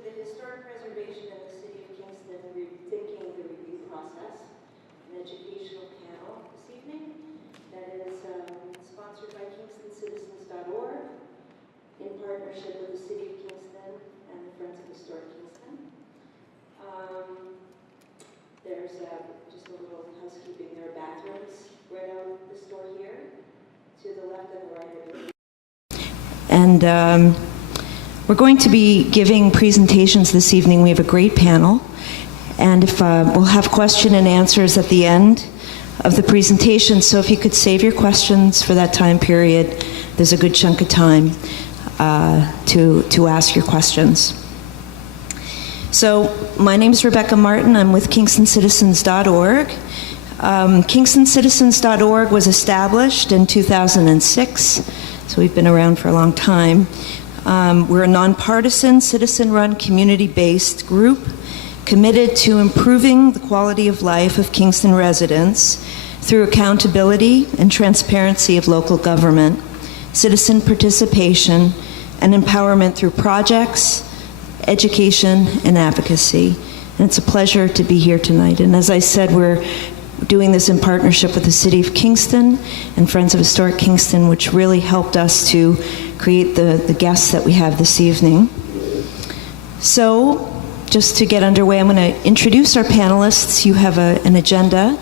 to the historic preservation in the city of Kingston, Rethinking the Review Process, an educational panel this evening that is sponsored by KingstonCitizens.org in partnership with the city of Kingston and the Friends of Historic Kingston. There's just a little housekeeping. There are bathrooms right out the store here, to the left and the right of it. And we're going to be giving presentations this evening. We have a great panel, and if we'll have question and answers at the end of the presentation, so if you could save your questions for that time period, there's a good chunk of time to ask your questions. So my name is Rebecca Martin. I'm with KingstonCitizens.org. KingstonCitizens.org was established in 2006, so we've been around for a long time. We're a nonpartisan, citizen-run, community-based group committed to improving the quality of life of Kingston residents through accountability and transparency of local government, citizen participation, and empowerment through projects, education, and advocacy. And it's a pleasure to be here tonight. And as I said, we're doing this in partnership with the City of Kingston and Friends of Historic Kingston, which really helped us to create the guests that we have this evening. So, just to get underway, I'm going to introduce our panelists. You have an agenda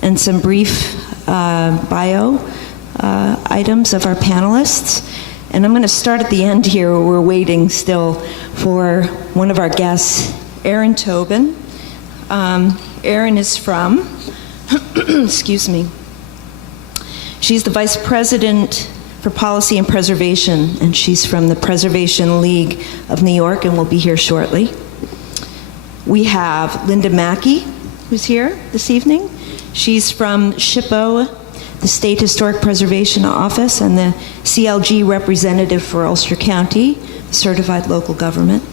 and some brief bio items of our panelists. And I'm going to start at the end here, where we're waiting still for one of our guests, Erin Tobin. Erin is from, excuse me, she's the Vice President for Policy and Preservation, and she's from the Preservation League of New York, and will be here shortly. We have Linda Mackey, who's here this evening. She's from SHPO, the State Historic Preservation Office, and the CLG representative for Ulster County, certified local government.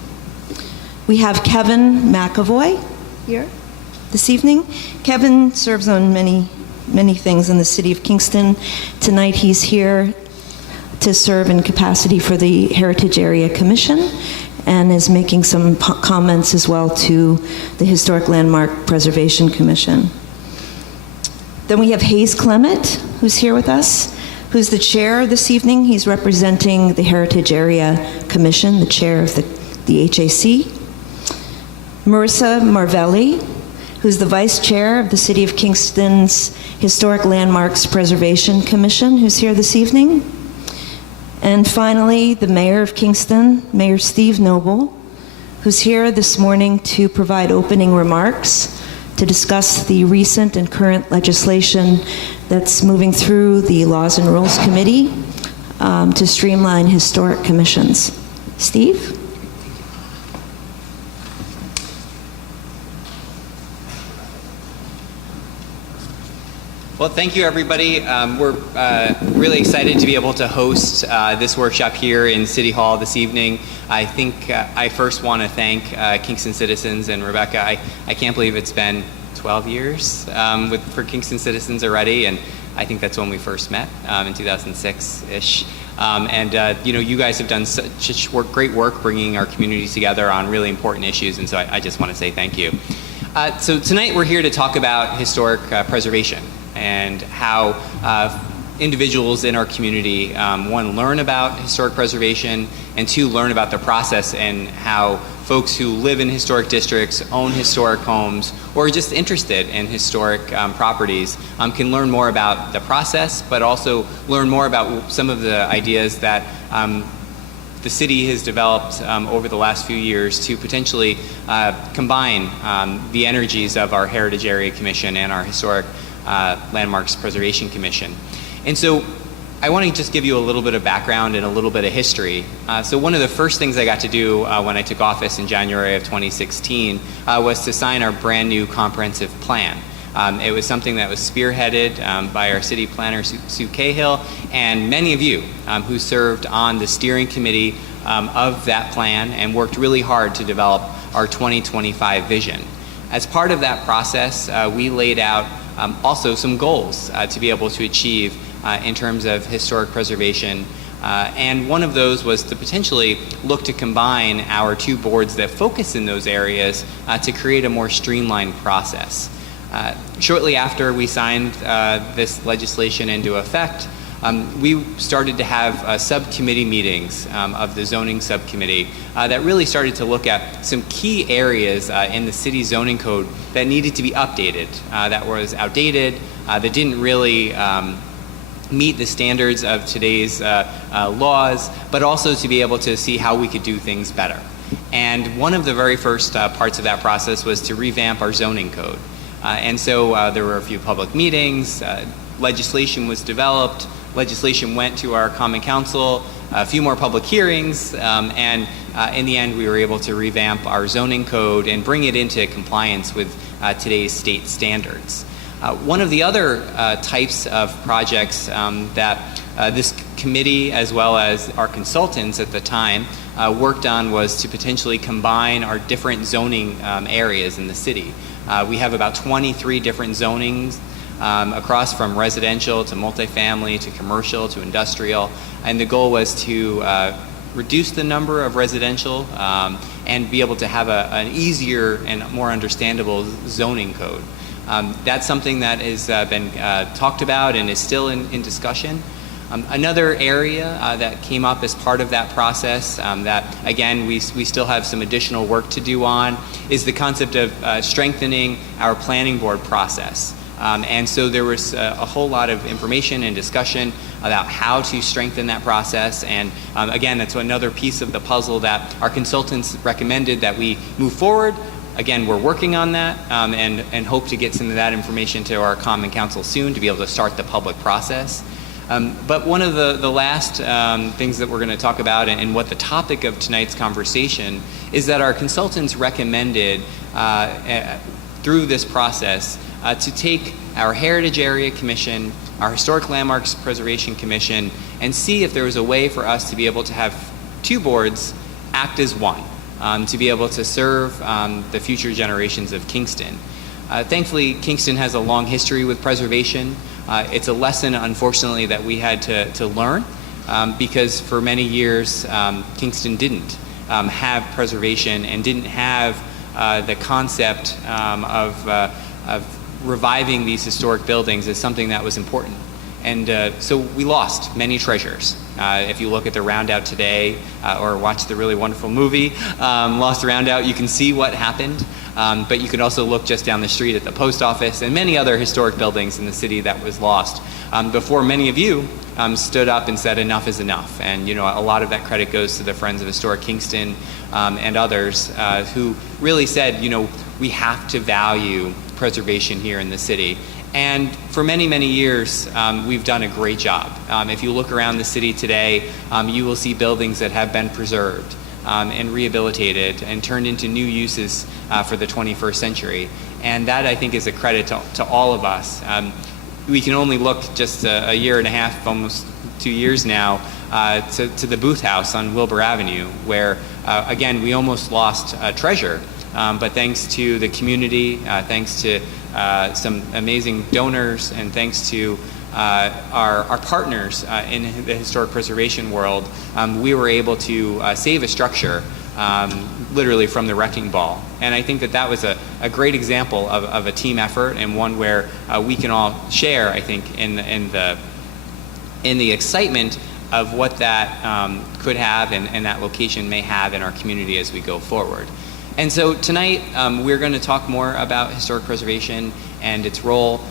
We have Kevin Mcevoy here this evening. Kevin serves on many things in the city of Kingston. Tonight he's here to serve in capacity for the Heritage Area Commission, and is making some comments as well to the Historic Landmark Preservation Commission. Then we have Hayes Clement, who's here with us, who's the chair this evening. He's representing the Heritage Area Commission, the chair of the HAC. Marissa Marvelli, who's the vice chair of the City of Kingston's Historic Landmarks Preservation Commission, who's here this evening. And finally, the mayor of Kingston, Mayor Steve Noble, who's here this morning to provide opening remarks to discuss the recent and current legislation that's moving through the Laws and Rules Committee to streamline historic commissions. Steve? Well, thank you, everybody. We're really excited to be able to host this workshop here in City Hall this evening. I think I first want to thank Kingston Citizens and Rebecca. I can't believe it's been 12 years for Kingston Citizens already, and I think that's when we first met in 2006-ish. You guys have done such great work bringing our communities together on really important issues, and so I just want to say thank you. So tonight we're here to talk about historic preservation and how individuals in our community, one, learn about historic preservation, and two, learn about the process and how folks who live in historic districts, own historic homes, or are just interested in historic properties can learn more about the process, but also learn more about some of the ideas that the city has developed over the last few years to potentially combine the energies of our Heritage Area Commission and our Historic Landmarks Preservation Commission. And so I want to just give you a little bit of background and a little bit of history. So one of the first things I got to do when I took office in January of 2016 was to sign our brand new comprehensive plan. It was something that was spearheaded by our city planner, Sue Cahill, and many of you who served on the steering committee of that plan and worked really hard to develop our 2025 vision. As part of that process, we laid out also some goals to be able to achieve in terms of historic preservation And one of those was to potentially look to combine our two boards that focus in those areas to create a more streamlined process. Shortly after we signed this legislation into effect, we started to have subcommittee meetings of the zoning subcommittee that really started to look at some key areas in the city zoning code that needed to be updated, that was outdated, that didn't really meet the standards of today's laws, but also to be able to see how we could do things better. And one of the very first parts of that process was to revamp our zoning code. And so there were a few public meetings, legislation was developed, legislation went to our Common Council, a few more public hearings, and in the end we were able to revamp our zoning code and bring it into compliance with today's state standards. One of the other types of projects that this committee, as well as our consultants at the time, worked on was to potentially combine our different zoning areas in the city. We have about 23 different zonings across from residential to multifamily to commercial to industrial, and the goal was to reduce the number of residential and be able to have an easier and more understandable zoning code. That's something that has been talked about and is still in discussion. Another area that came up as part of that process that, again, we still have some additional work to do on is the concept of strengthening our planning board process. And so there was a whole lot of information and discussion about how to strengthen that process. And again, that's another piece of the puzzle that our consultants recommended that we move forward. Again, we're working on that and hope to get some of that information to our Common Council soon to be able to start the public process. But one of the last things that we're going to talk about and what the topic of tonight's conversation is that our consultants recommended through this process to take our Heritage Area Commission, our Historic Landmarks Preservation Commission, and see if there was a way for us to be able to have two boards act as one, to be able to serve the future generations of Kingston. Thankfully, Kingston has a long history with preservation. It's a lesson, unfortunately, that we had to learn because for many years, Kingston didn't have preservation and didn't have the concept of reviving these historic buildings as something that was important. And so we lost many treasures. If you look at the Roundout today or watch the really wonderful movie, Lost Roundout, you can see what happened. But you can also look just down the street at the post office and many other historic buildings in the city that was lost before many of you stood up and said enough is enough. And you know, a lot of that credit goes to the Friends of Historic Kingston and others who really said, you know, we have to value preservation here in the city. And for many, many years, we've done a great job. If you look around the city today, you will see buildings that have been preserved and rehabilitated and turned into new uses for the 21st century. And that, I think, is a credit to all of us. We can only look just a year and a half, almost 2 years now, to the Booth House on Wilbur Avenue, where, again, we almost lost treasure. But thanks to the community, thanks to some amazing donors, and thanks to our partners in the historic preservation world, we were able to save a structure literally from the wrecking ball. And I think that was a great example of a team effort, and one where we can all share, I think, in the excitement of what that could have and that location may have in our community as we go forward. And so tonight we're going to talk more about historic preservation and its role.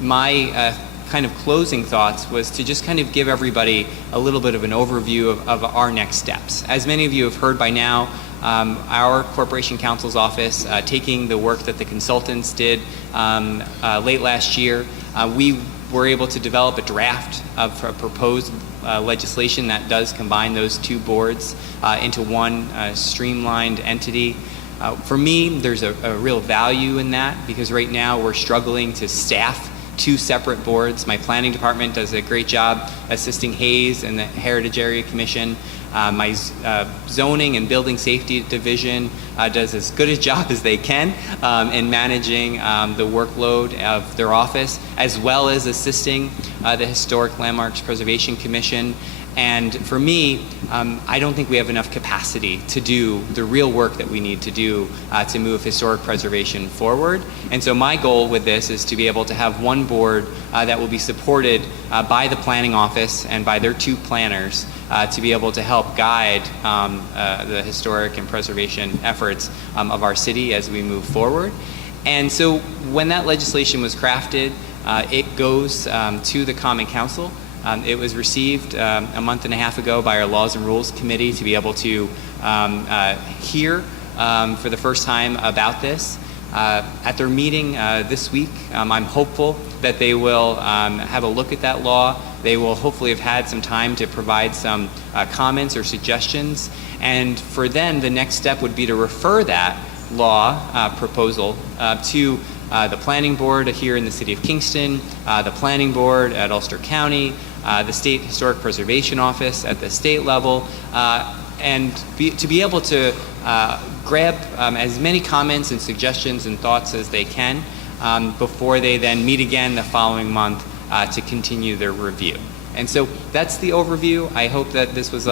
My kind of closing thoughts was to just kind of give everybody a little bit of an overview of our next steps. As many of you have heard by now, our Corporation Counsel's Office, taking the work that the consultants did late last year, we were able to develop a draft of a proposed legislation that does combine those two boards into one streamlined entity. For me, there's a real value in that because right now we're struggling to staff two separate boards. My planning department does a great job assisting Hayes and the Heritage Area Commission. My zoning and building safety division does as good a job as they can in managing the workload of their office, as well as assisting the Historic Landmarks Preservation Commission. And for me, I don't think we have enough capacity to do the real work that we need to do to move historic preservation forward. And so my goal with this is to be able to have one board that will be supported by the planning office and by their 2 planners to be able to help guide the historic and preservation efforts of our city as we move forward. And so when that legislation was crafted, it goes to the Common Council. It was received a month and a half ago by our Laws and Rules Committee to be able to hear for the first time about this. At their meeting this week, I'm hopeful that they will have a look at that law. They will hopefully have had some time to provide some comments or suggestions. And for them, the next step would be to refer that law proposal to the planning board here in the city of Kingston, the planning board at Ulster County, the State Historic Preservation Office at the state level, and to be able to grab as many comments and suggestions and thoughts as they can before they then meet again the following month to continue their review. And so that's the overview. I hope that this was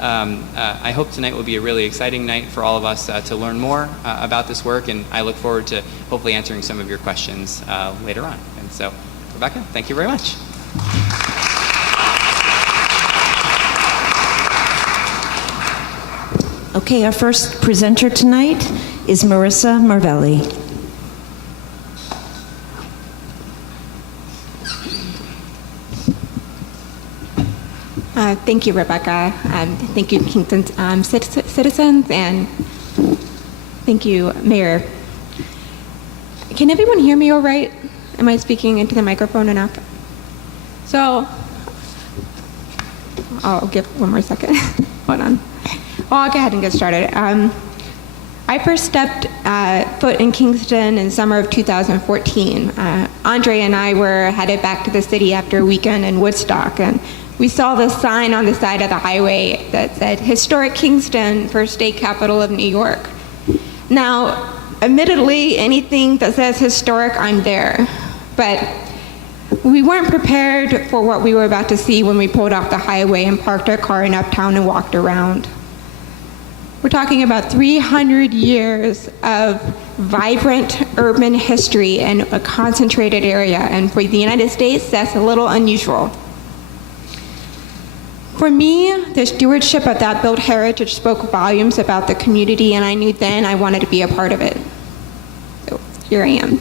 I hope tonight will be a really exciting night for all of us to learn more about this work, and I look forward to hopefully answering some of your questions later on. And so, Rebecca, thank you very much. Okay, our first presenter tonight is Marissa Marvelli. Thank you, Rebecca. Thank you, Kingston citizens, and thank you, Mayor. Can everyone hear me all right? Am I speaking into the microphone enough? So, I'll give one more second. Hold on. Well, I'll go ahead and get started. I first stepped foot in Kingston in summer of 2014. Andre and I were headed back to the city after a weekend in Woodstock, and we saw this sign on the side of the highway that said, "Historic Kingston for State Capital of New York." Now, admittedly, anything that says historic, I'm there. But we weren't prepared for what we were about to see when we pulled off the highway and parked our car in Uptown and walked around. We're talking about 300 years of vibrant urban history in a concentrated area, and for the United States, that's a little unusual. For me, the stewardship of that built heritage spoke volumes about the community, and I knew then I wanted to be a part of it. So here I am.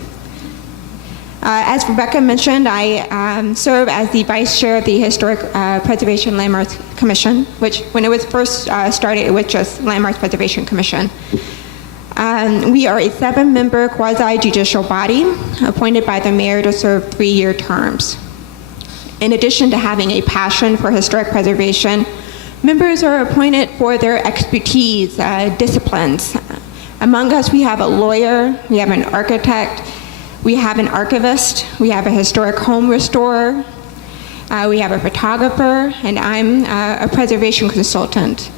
As Rebecca mentioned, I serve as the vice chair of the Historic Preservation Landmarks Commission, which when it was first started, it was just Landmarks Preservation Commission. We are a 7-member quasi-judicial body appointed by the mayor to serve 3-year terms. In addition to having a passion for historic preservation, members are appointed for their expertise, disciplines. Among us, we have a lawyer, we have an architect, we have an archivist, we have a historic home restorer, we have a photographer, and I'm a preservation consultant.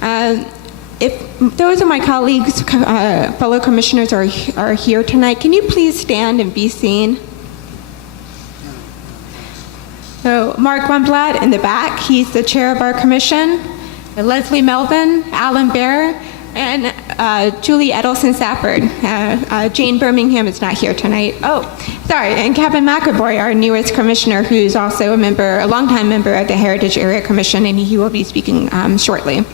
If those of my colleagues, fellow commissioners are here tonight, can you please stand and be seen? So Mark Wamblatt in the back, he's the chair of our commission. Leslie Melvin, Alan Bear, and Julie Edelson Safford. Jane Birmingham is not here tonight. Oh, sorry, and Kevin Mcevoy, our newest commissioner, who's also a longtime member of the Heritage Area Commission, and he will be speaking shortly.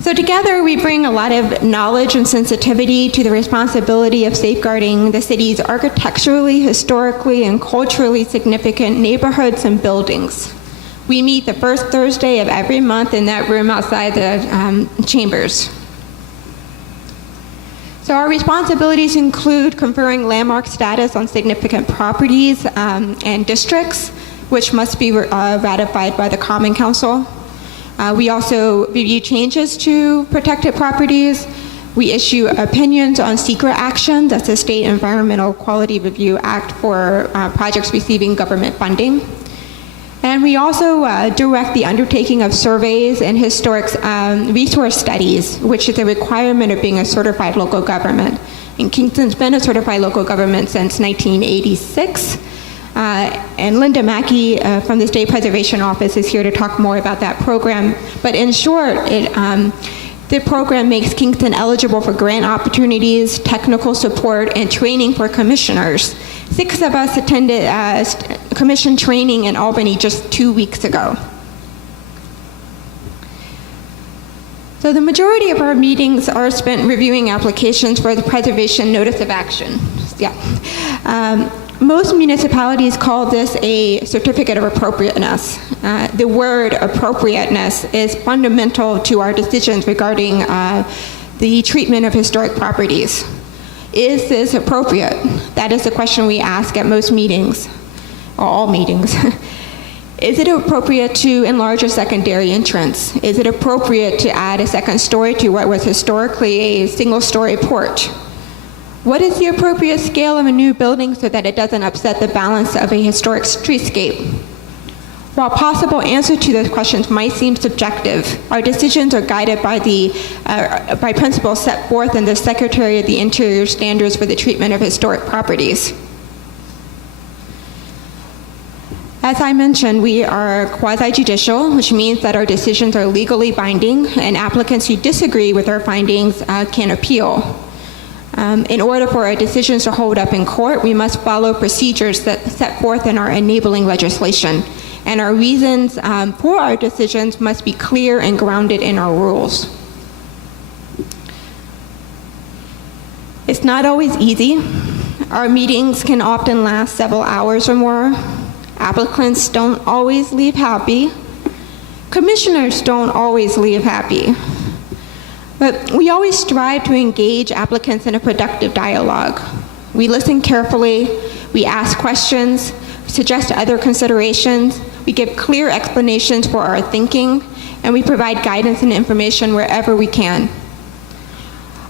So together we bring a lot of knowledge and sensitivity to the responsibility of safeguarding the city's architecturally, historically, and culturally significant neighborhoods and buildings. We meet the first Thursday of every month in that room outside the chambers. So our responsibilities include conferring landmark status on significant properties and districts, which must be ratified by the Common Council. We also review changes to protected properties. We issue opinions on secret action, that's the State Environmental Quality Review Act for projects receiving government funding. And we also direct the undertaking of surveys and historic resource studies, which is a requirement of being a certified local government. And Kingston's been a certified local government since 1986. And Linda Mackey from the State Preservation Office is here to talk more about that program. But in short, the program makes Kingston eligible for grant opportunities, technical support, and training for commissioners. 6 of us attended commission training in Albany just 2 weeks ago. So the majority of our meetings are spent reviewing applications for the preservation notice of action. Yeah. Most municipalities call this a certificate of appropriateness. The word appropriateness is fundamental to our decisions regarding the treatment of historic properties. Is this appropriate? That is the question we ask at most meetings, or all meetings. Is it appropriate to enlarge a secondary entrance? Is it appropriate to add a second story to what was historically a single-story porch? What is the appropriate scale of a new building so that it doesn't upset the balance of a historic streetscape? While possible answers to those questions might seem subjective, our decisions are guided by principles set forth in the Secretary of the Interior Standards for the Treatment of Historic Properties. As I mentioned, we are quasi-judicial, which means that our decisions are legally binding, and applicants who disagree with our findings can appeal. In order for our decisions to hold up in court, we must follow procedures that set forth in our enabling legislation, and our reasons for our decisions must be clear and grounded in our rules. It's not always easy. Our meetings can often last several hours or more. Applicants don't always leave happy. Commissioners don't always leave happy. But we always strive to engage applicants in a productive dialogue. We listen carefully, we ask questions, suggest other considerations, we give clear explanations for our thinking, and we provide guidance and information wherever we can.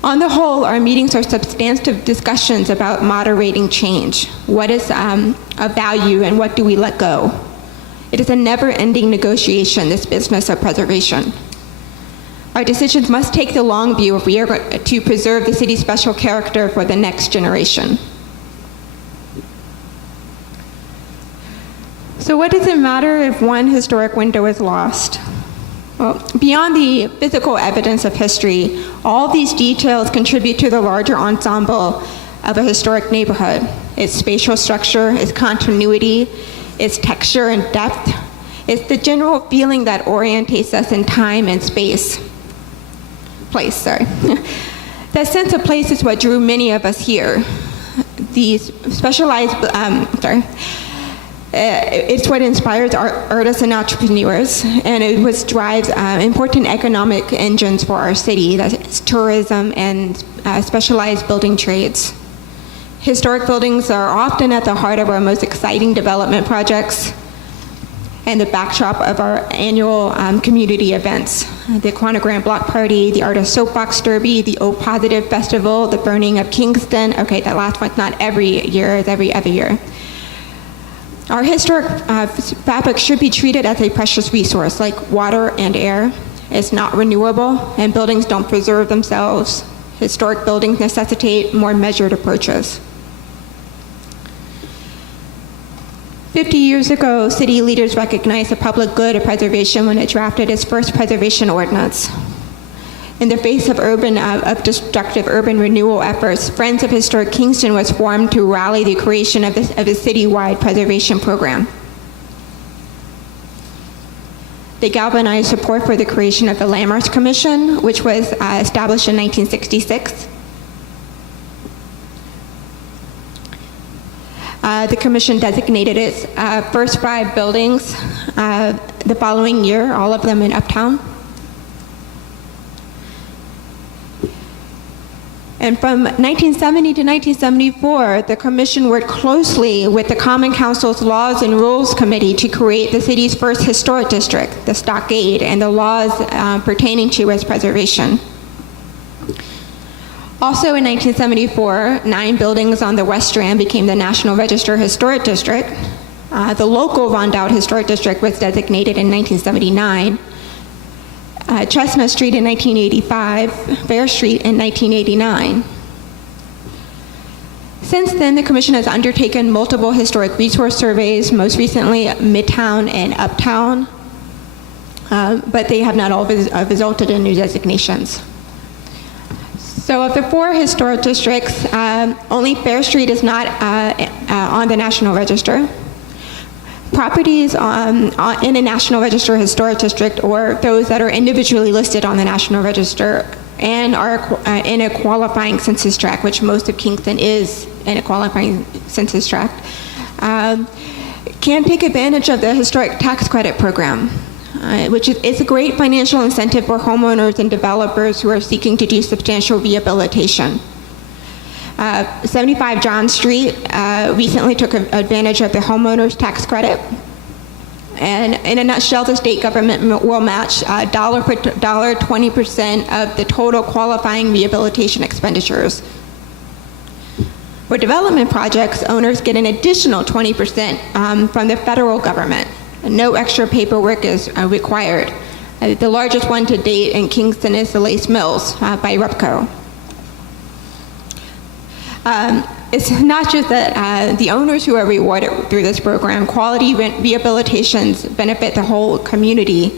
On the whole, our meetings are substantive discussions about moderating change. What is of value and what do we let go? It is a never-ending negotiation, this business of preservation. Our decisions must take the long view if we are to preserve the city's special character for the next generation. So what does it matter if one historic window is lost? Well, beyond the physical evidence of history, all these details contribute to the larger ensemble of a historic neighborhood. Its spatial structure, its continuity, its texture and depth. It's the general feeling that orientates us in time and space. That sense of place is what drew many of us here. These specialized, it's what inspires artists and entrepreneurs, and it was drives important economic engines for our city, that's tourism and specialized building trades. Historic buildings are often at the heart of our most exciting development projects and the backdrop of our annual community events. The Quanagram Block Party, the Artist Soapbox Derby, the O Positive Festival, the Burning of Kingston. Okay, that last one's not every year, it's every other year. Our historic fabric should be treated as a precious resource, like water and air. It's not renewable, and buildings don't preserve themselves. Historic buildings necessitate more measured approaches. 50 years ago, city leaders recognized the public good of preservation when it drafted its first preservation ordinance. In the face of destructive urban renewal efforts, Friends of Historic Kingston was formed to rally the creation of a citywide preservation program. They galvanized support for the creation of the Lamberth Commission, which was established in 1966. The commission designated its first 5 buildings the following year, all of them in Uptown. And from 1970 to 1974, the commission worked closely with the Common Council's Laws and Rules Committee to create the city's first historic district, the Stockade, and the laws pertaining to its preservation. Also in 1974, 9 buildings on the West Strand became the National Register Historic District. The local Rondout Historic District was designated in 1979. Chestnut Street in 1985, Fair Street in 1989. Since then, the Commission has undertaken multiple historic resource surveys, most recently Midtown and Uptown, but they have not all resulted in new designations. So of the 4 historic districts, only Fair Street is not on the National Register. Properties in a National Register historic district, or those that are individually listed on the National Register and are in a qualifying census tract, which most of Kingston is in a qualifying census tract, can take advantage of the historic tax credit program, which is a great financial incentive for homeowners and developers who are seeking to do substantial rehabilitation. 75 John Street recently took advantage of the homeowners tax credit. And in a nutshell, the state government will match dollar for dollar 20% of the total qualifying rehabilitation expenditures. For development projects, owners get an additional 20% from the federal government. No extra paperwork is required. The largest one to date in Kingston is the Lace Mills by REPCO. It's not just that the owners who are rewarded through this program, quality rehabilitations benefit the whole community.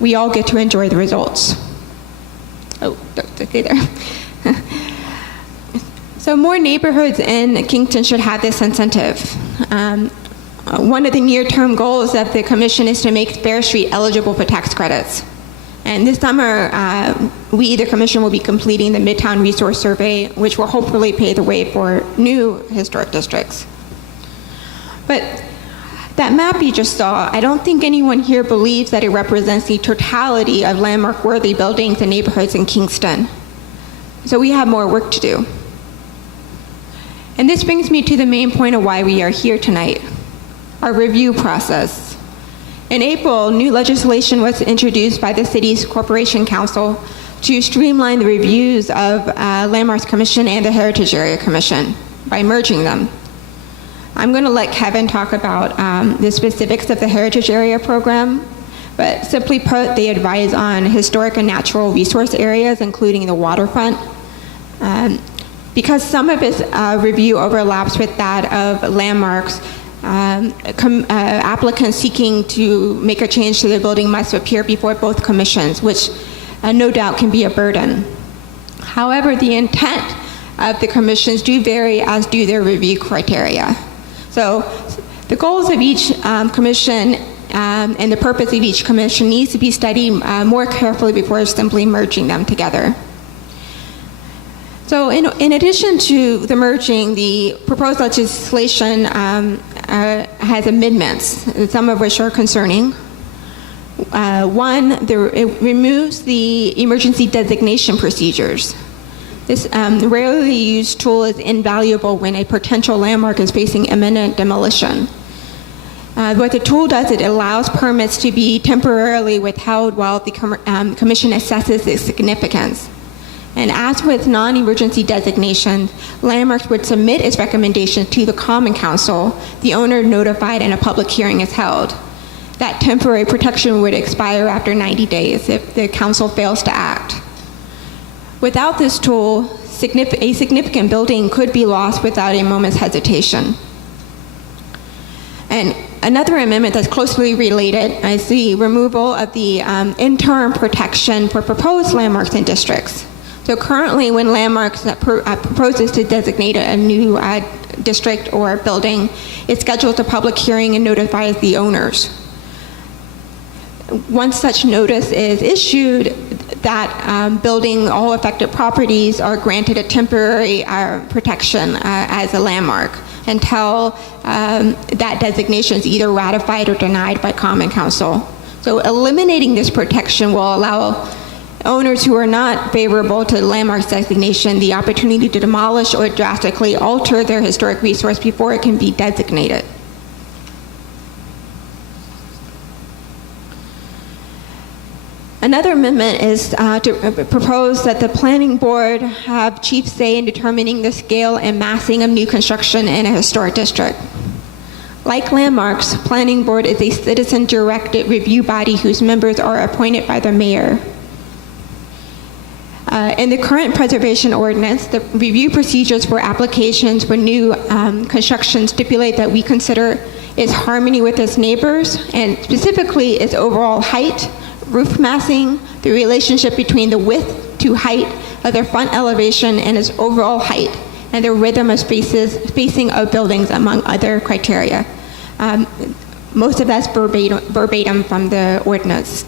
We all get to enjoy the results. Oh, don't stay there. So more neighborhoods in Kingston should have this incentive. One of the near-term goals of the Commission is to make Fair Street eligible for tax credits. And this summer, we, the Commission, will be completing the Midtown Resource Survey, which will hopefully pave the way for new historic districts. But that map you just saw, I don't think anyone here believes that it represents the totality of landmark-worthy buildings and neighborhoods in Kingston. So we have more work to do. And this brings me to the main point of why we are here tonight, our review process. In April, new legislation was introduced by the city's Corporation Council to streamline the reviews of Landmarks Commission and the Heritage Area Commission by merging them. I'm going to let Kevin talk about the specifics of the Heritage Area program, but simply put, they advise on historic and natural resource areas, including the waterfront. Because some of its review overlaps with that of landmarks, applicants seeking to make a change to the building must appear before both commissions, which no doubt can be a burden. However, the intent of the commissions do vary, as do their review criteria. So the goals of each commission and the purpose of each commission needs to be studied more carefully before simply merging them together. So in addition to the merging, the proposed legislation has amendments, some of which are concerning. One, it removes the emergency designation procedures. This rarely used tool is invaluable when a potential landmark is facing imminent demolition. What the tool does, it allows permits to be temporarily withheld while the commission assesses its significance. And as with non-emergency designations, Landmarks would submit its recommendations to the Common Council, the owner notified, and a public hearing is held. That temporary protection would expire after 90 days if the council fails to act. Without this tool, a significant building could be lost without a moment's hesitation. And another amendment that's closely related is the removal of the interim protection for proposed landmarks and districts. So currently, when Landmarks proposes to designate a new district or building, it schedules a public hearing and notifies the owners. Once such notice is issued, that building, all affected properties are granted a temporary protection as a landmark until that designation is either ratified or denied by Common Council. So eliminating this protection will allow owners who are not favorable to the landmarks designation the opportunity to demolish or drastically alter their historic resource before it can be designated. Another amendment is to propose that the planning board have chief say in determining the scale and massing of new construction in a historic district. Like Landmarks, planning board is a citizen-directed review body whose members are appointed by the mayor. In the current preservation ordinance, the review procedures for applications for new construction stipulate that we consider its harmony with its neighbors, and specifically its overall height, roof massing, the relationship between the width to height of their front elevation and its overall height, and the rhythm of spacing of buildings, among other criteria. Most of that's verbatim from the ordinance.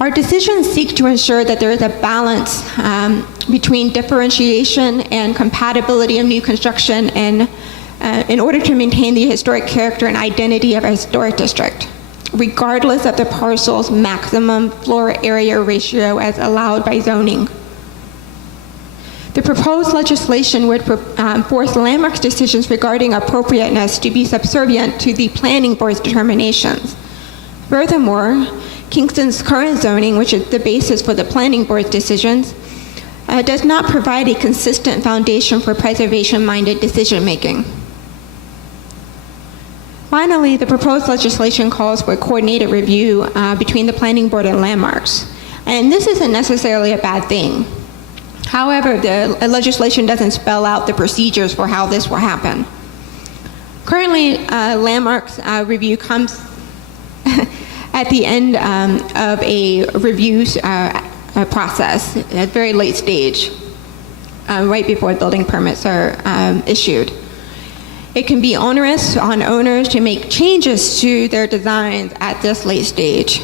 Our decisions seek to ensure that there is a balance between differentiation and compatibility of new construction, and in order to maintain the historic character and identity of a historic district, regardless of the parcel's maximum floor area ratio as allowed by zoning. The proposed legislation would force landmarks decisions regarding appropriateness to be subservient to the planning board's determinations. Furthermore, Kingston's current zoning, which is the basis for the planning board's decisions, does not provide a consistent foundation for preservation-minded decision-making. Finally, the proposed legislation calls for a coordinated review between the planning board and landmarks. And this isn't necessarily a bad thing. However, the legislation doesn't spell out the procedures for how this will happen. Currently, landmarks review comes at the end of a review process, at a very late stage, right before building permits are issued. It can be onerous on owners to make changes to their designs at this late stage.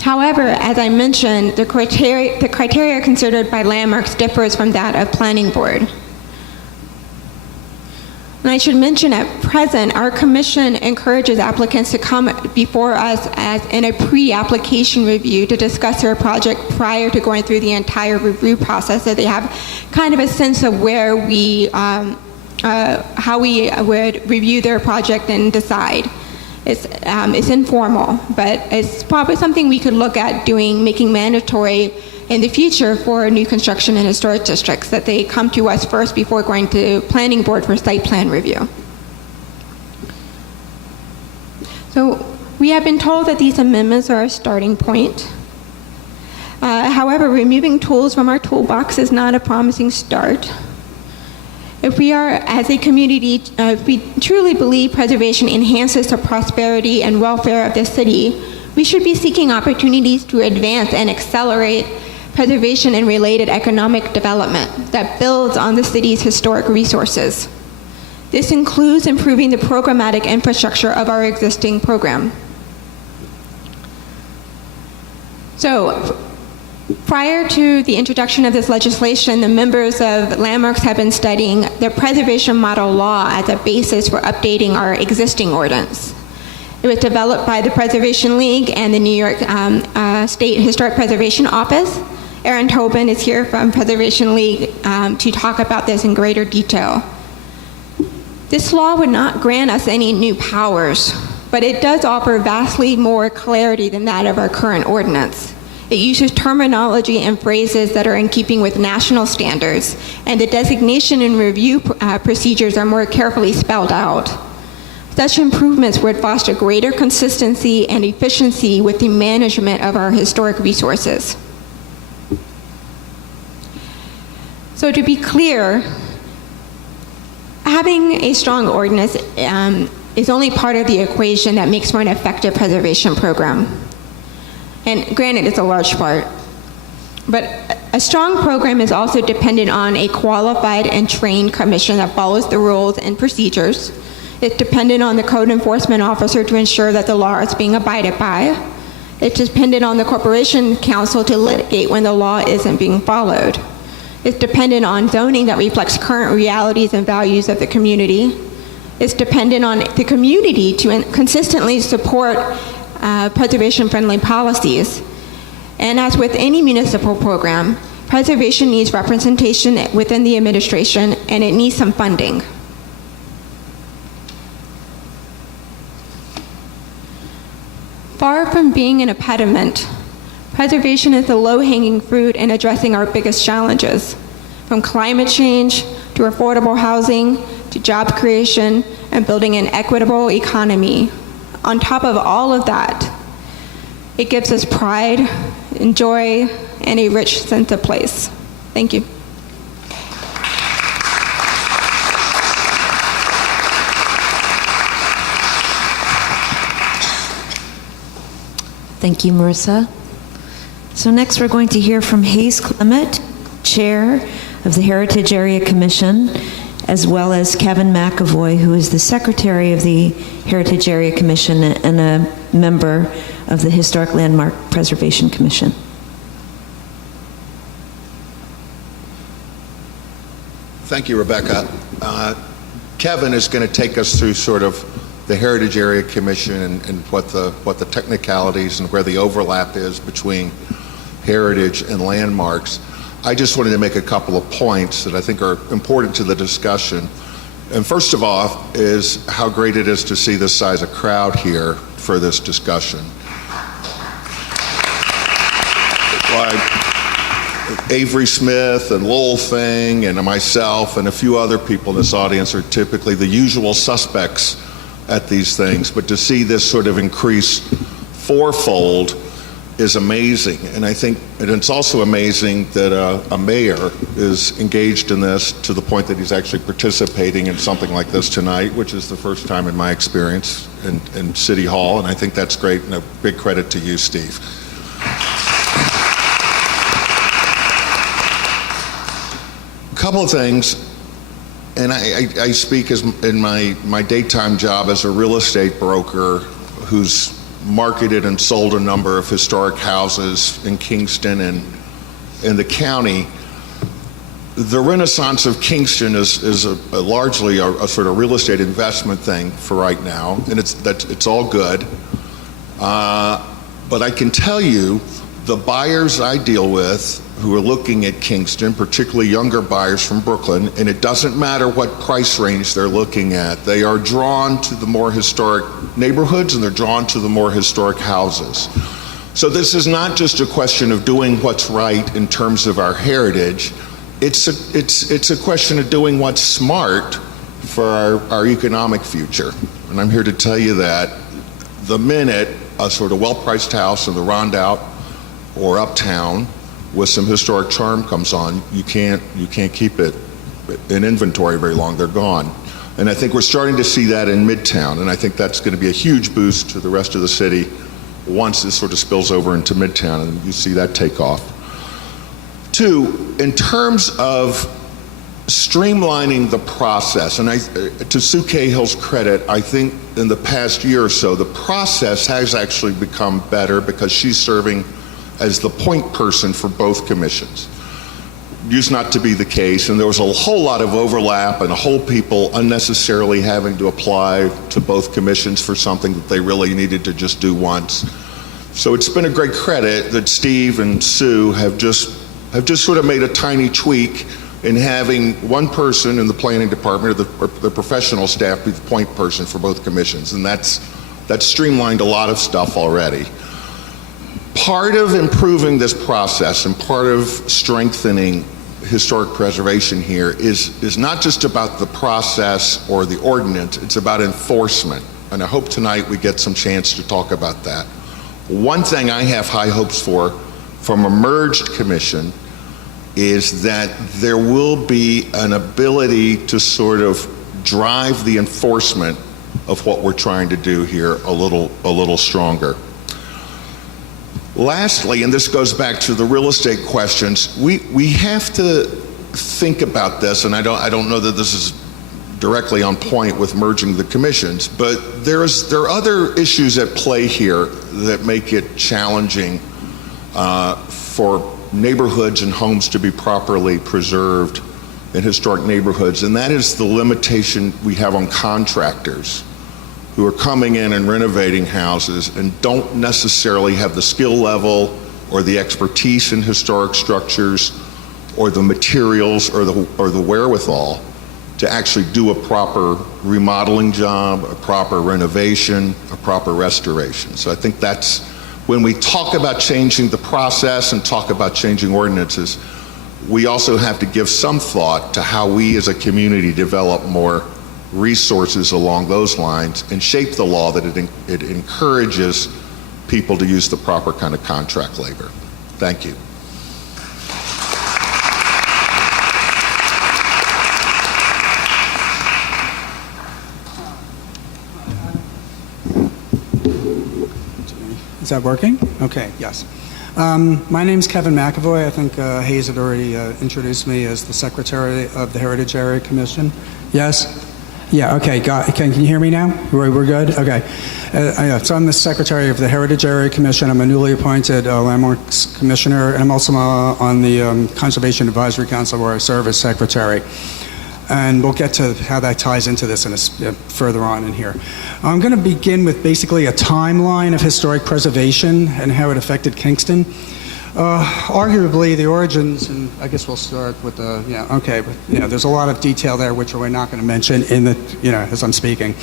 However, as I mentioned, the criteria considered by landmarks differs from that of planning board. And I should mention, at present, our commission encourages applicants to come before us as in a pre-application review to discuss their project prior to going through the entire review process, so they have kind of a sense of where we, how we would review their project and decide. It's informal, but it's probably something we could look at doing, making mandatory in the future for new construction in historic districts, that they come to us first before going to planning board for site plan review. So we have been told that these amendments are a starting point. However, removing tools from our toolbox is not a promising start. If we are, as a community, if we truly believe preservation enhances the prosperity and welfare of the city, we should be seeking opportunities to advance and accelerate preservation and related economic development that builds on the city's historic resources. This includes improving the programmatic infrastructure of our existing program. So, prior to the introduction of this legislation, the members of Landmarks have been studying the preservation model law as a basis for updating our existing ordinance. It was developed by the Preservation League and the New York State Historic Preservation Office. Aaron Tobin is here from Preservation League to talk about this in greater detail. This law would not grant us any new powers, but it does offer vastly more clarity than that of our current ordinance. It uses terminology and phrases that are in keeping with national standards, and the designation and review procedures are more carefully spelled out. Such improvements would foster greater consistency and efficiency with the management of our historic resources. So to be clear, having a strong ordinance is only part of the equation that makes for an effective preservation program. And granted, it's a large part. But a strong program is also dependent on a qualified and trained commission that follows the rules and procedures. It's dependent on the code enforcement officer to ensure that the law is being abided by. It's dependent on the corporation council to litigate when the law isn't being followed. It's dependent on zoning that reflects current realities and values of the community. It's dependent on the community to consistently support preservation-friendly policies. And as with any municipal program, preservation needs representation within the administration, and it needs some funding. Far from being an impediment, preservation is the low-hanging fruit in addressing our biggest challenges, from climate change to affordable housing to job creation and building an equitable economy. On top of all of that, it gives us pride enjoy, and a rich sense of place. Thank you. Thank you, Marissa. So next we're going to hear from Hayes Clement, Chair of the Heritage Area Commission, as well as Kevin Mcevoy, who is the Secretary of the Heritage Area Commission and a member of the Historic Landmark Preservation Commission. Thank you, Rebecca. Kevin is going to take us through sort of the Heritage Area Commission and what the technicalities and where the overlap is between heritage and landmarks. I just wanted to make a couple of points that I think are important to the discussion. And first of all is how great it is to see this size of crowd here for this discussion. Avery Smith and Lowell Thing and myself and a few other people in this audience are typically the usual suspects at these things, but to see this sort of increase fourfold is amazing. And I think, and it's also amazing that a mayor is engaged in this to the point that he's actually participating in something like this tonight, which is the first time in my experience in City Hall, and I think that's great, and a big credit to you, Steve. A couple of things, and I speak as in my daytime job as a real estate broker who's marketed and sold a number of historic houses in Kingston and in the county. The renaissance of Kingston is largely a sort of real estate investment thing for right now, and it's all good. But I can tell you, the buyers I deal with who are looking at Kingston, particularly younger buyers from Brooklyn, and it doesn't matter what price range they're looking at, they are drawn to the more historic neighborhoods and they're drawn to the more historic houses. So this is not just a question of doing what's right in terms of our heritage, it's a question of doing what's smart for our economic future. And I'm here to tell you that the minute a sort of well-priced house in the Rondout or uptown with some historic charm comes on, you can't keep it in inventory very long. They're gone. And I think we're starting to see that in Midtown, and I think that's going to be a huge boost to the rest of the city once this sort of spills over into Midtown and you see that take off. Two, in terms of streamlining the process, and to Sue Cahill's credit, I think in the past year or so, the process has actually become better because she's serving as the point person for both commissions. Used not to be the case, and there was a whole lot of overlap and a whole people unnecessarily having to apply to both commissions for something that they really needed to just do once. So it's been a great credit that Steve and Sue have just sort of made a tiny tweak in having one person in the planning department or the professional staff be the point person for both commissions, and that's streamlined a lot of stuff already. Part of improving this process and part of strengthening historic preservation here is not just about the process or the ordinance, it's about enforcement. And I hope tonight we get some chance to talk about that. One thing I have high hopes for from a merged commission is that there will be an ability to sort of drive the enforcement of what we're trying to do here a little stronger. Lastly, and this goes back to the real estate questions, we have to think about this, and I don't know that this is directly on point with merging the commissions, but there are other issues at play here that make it challenging for neighborhoods and homes to be properly preserved in historic neighborhoods, and that is the limitation we have on contractors who are coming in and renovating houses and don't necessarily have the skill level or the expertise in historic structures or the materials or the wherewithal to actually do a proper remodeling job, a proper renovation, a proper restoration. So I think that's, when we talk about changing the process and talk about changing ordinances, we also have to give some thought to how we as a community develop more resources along those lines and shape the law that it encourages people to use the proper kind of contract labor. Thank you. Is that working? Okay, yes. My name's Kevin Mcevoy. I think Hayes had already introduced me as the Secretary of the Heritage Area Commission. Yes? Yeah, okay. Can you hear me now? We're good? Okay. So I'm the Secretary of the Heritage Area Commission. I'm a newly appointed Landmarks Commissioner, and I'm also on the Conservation Advisory Council where I serve as Secretary. And we'll get to how that ties into this further on in here. I'm going to begin with basically a timeline of historic preservation and how it affected Kingston. Arguably, the origins, and I guess we'll start with the, there's a lot of detail there which we're not going to mention in the, as I'm speaking.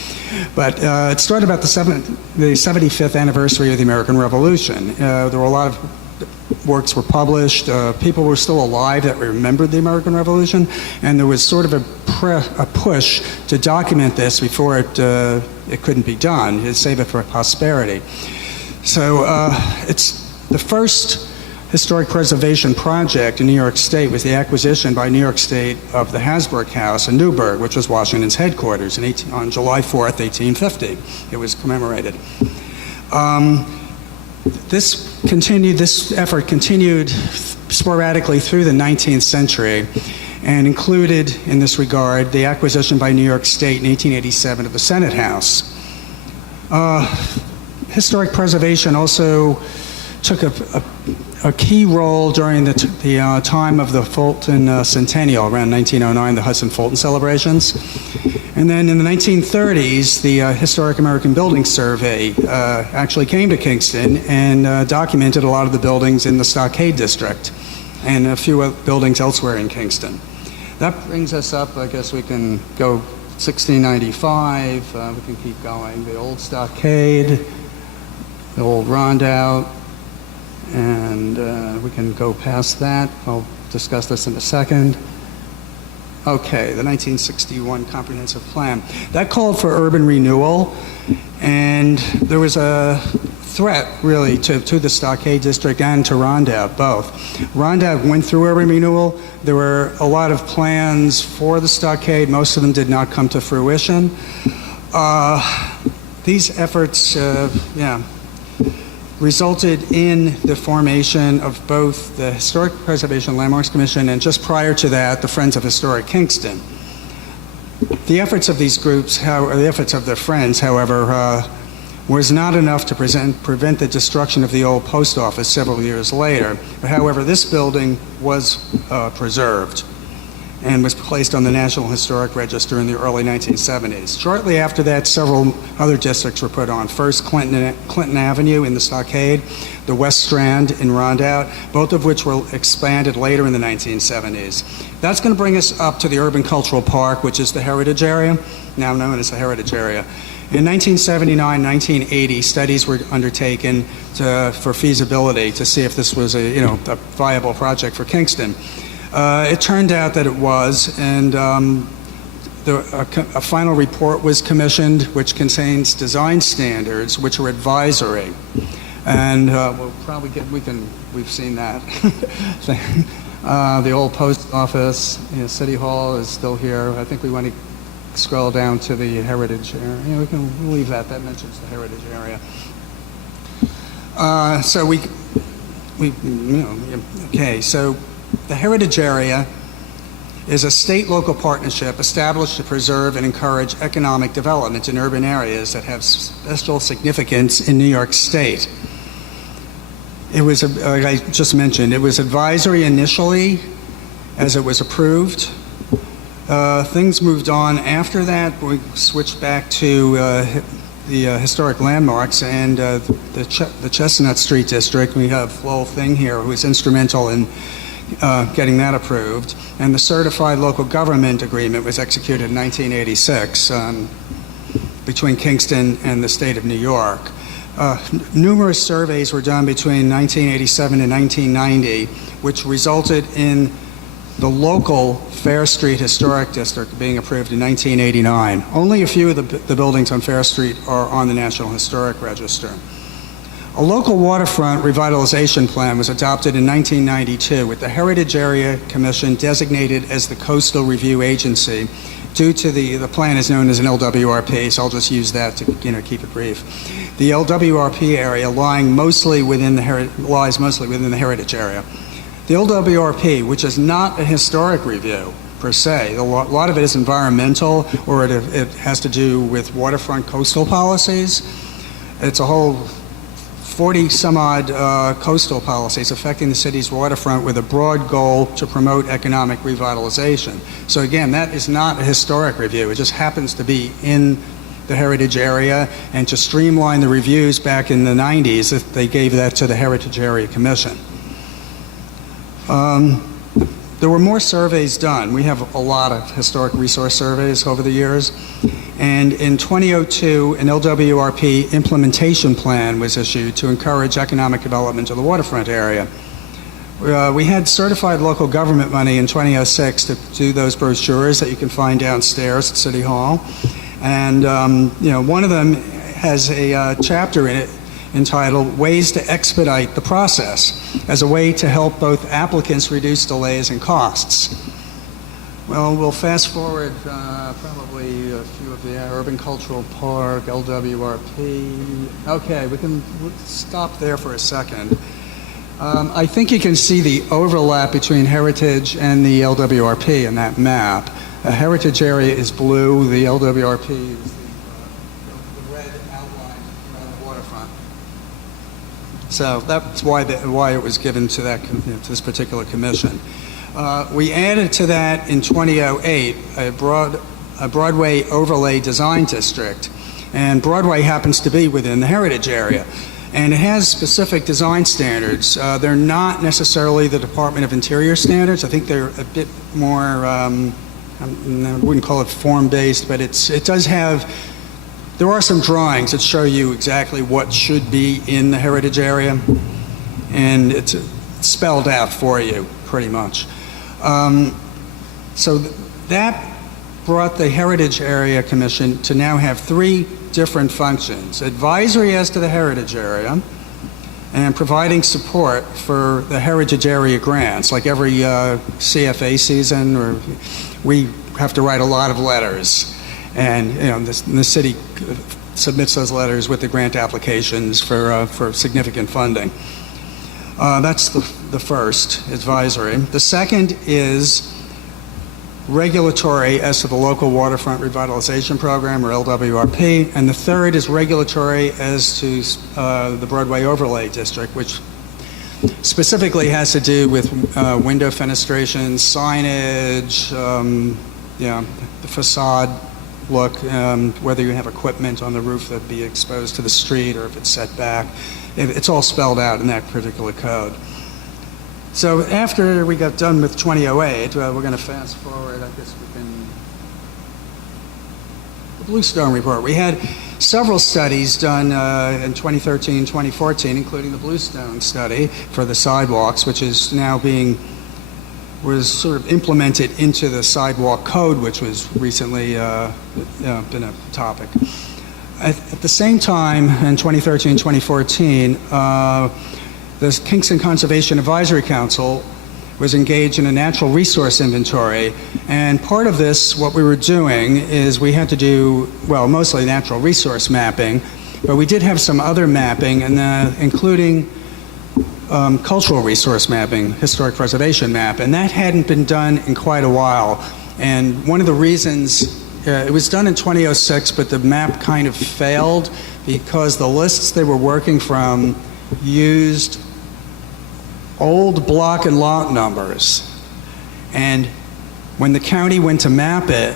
But it started about the 75th anniversary of the American Revolution. There were a lot of works were published. People were still alive that remembered the American Revolution, and there was sort of a push to document this before it couldn't be done, to save it for posterity. So it's the first historic preservation project in New York State was the acquisition by New York State of the Hasbrouck House in Newburgh, which was Washington's headquarters on July 4th, 1850. It was commemorated. This effort continued sporadically through the 19th century and included, in this regard, the acquisition by New York State in 1887 of the Senate House. Historic preservation also took a key role during the time of the Fulton Centennial, around 1909, the Hudson-Fulton celebrations. And then in the 1930s, the Historic American Building Survey actually came to Kingston and documented a lot of the buildings in the Stockade District and a few buildings elsewhere in Kingston. That brings us up, I guess we can go 1695, we can keep going, the old Stockade, the old Rondout, and we can go past that. I'll discuss this in a second. Okay, the 1961 Comprehensive Plan. That called for urban renewal, and there was a threat, really, to the Stockade District and to Rondout, both. Rondout went through urban renewal. There were a lot of plans for the Stockade. Most of them did not come to fruition. These efforts, resulted in the formation of both the Historic Preservation Landmarks Commission and just prior to that, the Friends of Historic Kingston. The efforts of these groups, the efforts of their friends, however, was not enough to prevent the destruction of the old post office several years later. However, this building was preserved and was placed on the National Historic Register in the early 1970s. Shortly after that, several other districts were put on. First, Clinton Avenue in the Stockade, the West Strand in Rondout, both of which were expanded later in the 1970s. That's going to bring us up to the Urban Cultural Park, which is the Heritage Area, now known as the Heritage Area. In 1979, 1980, studies were undertaken for feasibility to see if this was a viable project for Kingston. It turned out that it was, and a final report was commissioned which contains design standards which are advisory. And we'll probably we've seen that. The old post office, City Hall is still here. I think we want to scroll down to the Heritage area. We can leave that. That mentions the Heritage area. So the Heritage Area is a state-local partnership established to preserve and encourage economic development in urban areas that have special significance in New York State. It was, like I just mentioned, it was advisory initially as it was approved. Things moved on after that. We switched back to the historic landmarks and the Chestnut Street District. We have Lowell Thing here, who was instrumental in getting that approved. And the Certified Local Government Agreement was executed in 1986 between Kingston and the state of New York. Numerous surveys were done between 1987 and 1990, which resulted in the local Fair Street Historic District being approved in 1989. Only a few of the buildings on Fair Street are on the National Historic Register. A local waterfront revitalization plan was adopted in 1992 with the Heritage Area Commission designated as the coastal review agency. Due to the plan is known as an LWRP, so I'll just use that to keep it brief. The LWRP area lies mostly within the heritage area. The LWRP, which is not a historic review per se, a lot of it is environmental, or it has to do with waterfront coastal policies. It's a whole 40 some odd coastal policies affecting the city's waterfront with a broad goal to promote economic revitalization. So again, that is not a historic review. It just happens to be in the heritage area, and to streamline the reviews back in the 90s, they gave that to the Heritage Area Commission. There were more surveys done. We have a lot of historic resource surveys over the years. And in 2002, an LWRP implementation plan was issued to encourage economic development of the waterfront area. We had certified local government money in 2006 to do those brochures that you can find downstairs at City Hall. And one of them has a chapter in it entitled Ways to Expedite the Process, as a way to help both applicants reduce delays and costs. Well, we'll fast forward probably a few of the Urban Cultural Park, LWRP. Okay, we'll stop there for a second. I think you can see the overlap between Heritage and the LWRP in that map. The Heritage area is blue, the LWRP is the red outline around the waterfront. So that's why it was given to to this particular commission. We added to that in 2008 a Broadway overlay design district, and Broadway happens to be within the heritage area, and it has specific design standards. They're not necessarily the Department of Interior standards. I think they're a bit more, I wouldn't call it form-based, but it does have. There are some drawings that show you exactly what should be in the heritage area, and it's spelled out for you pretty much. So that brought the Heritage Area Commission to now have three different functions: advisory as to the heritage area, and providing support for the heritage area grants. Like every CFA season, we have to write a lot of letters, and the city submits those letters with the grant applications for significant funding. That's the first, advisory. The second is regulatory as to the local waterfront revitalization program, or LWRP, and the third is regulatory as to the Broadway overlay district, which specifically has to do with window fenestration, signage, the facade look, whether you have equipment on the roof that be exposed to the street or if it's set back. It's all spelled out in that particular code. So after we got done with 2008, we're going to fast forward. I guess we can. The Bluestone Report. We had several studies done in 2013, 2014, including the Bluestone study for the sidewalks, which is now was sort of implemented into the sidewalk code, which was recently been a topic. At the same time, in 2013, 2014, the Kingston Conservation Advisory Council was engaged in a natural resource inventory, and part of this, what we were doing is we had to do, well, mostly natural resource mapping, but we did have some other mapping, and including cultural resource mapping, historic preservation map, and that hadn't been done in quite a while. And one of the reasons, it was done in 2006, but the map kind of failed because the lists they were working from used old block and lot numbers. And when the county went to map it,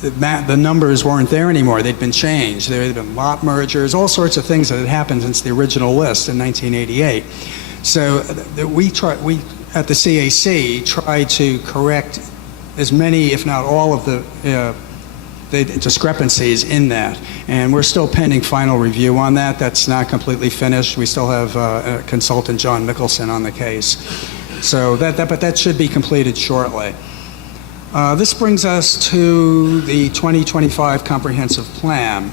the numbers weren't there anymore. They'd been changed. There had been lot mergers, all sorts of things that had happened since the original list in 1988. So we at the CAC tried to correct as many, if not all, of the discrepancies in that. And we're still pending final review on that. That's not completely finished. We still have consultant John Mickelson on the case. So but that should be completed shortly. This brings us to the 2025 Comprehensive Plan.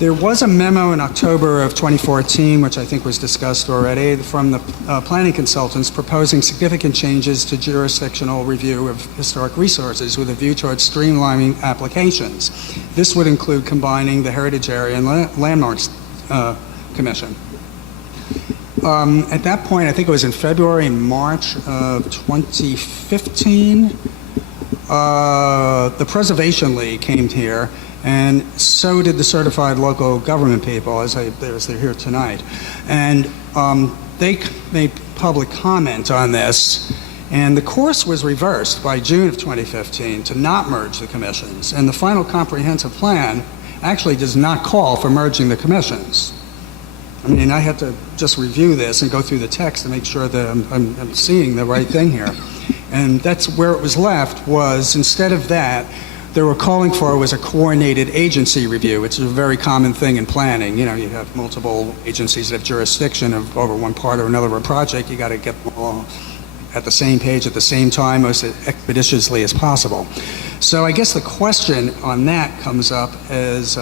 There was a memo in October of 2014, which I think was discussed already, from the planning consultants proposing significant changes to jurisdictional review of historic resources with a view towards streamlining applications. This would include combining the Heritage Area and Landmarks Commission. At that point, I think it was in February and March of 2015, the Preservation League came here, and so did the certified local government people, as they're here tonight. And they made public comment on this, and the course was reversed by June of 2015 to not merge the commissions. And the final comprehensive plan actually does not call for merging the commissions. I mean, I had to just review this and go through the text to make sure that I'm seeing the right thing here. And that's where it was left, was instead of that, they were calling for was a coordinated agency review, which is a very common thing in planning. You know, you have multiple agencies that have jurisdiction over one part or another of a project. You got to get them all at the same page at the same time, most expeditiously as possible. So I guess the question on that comes up as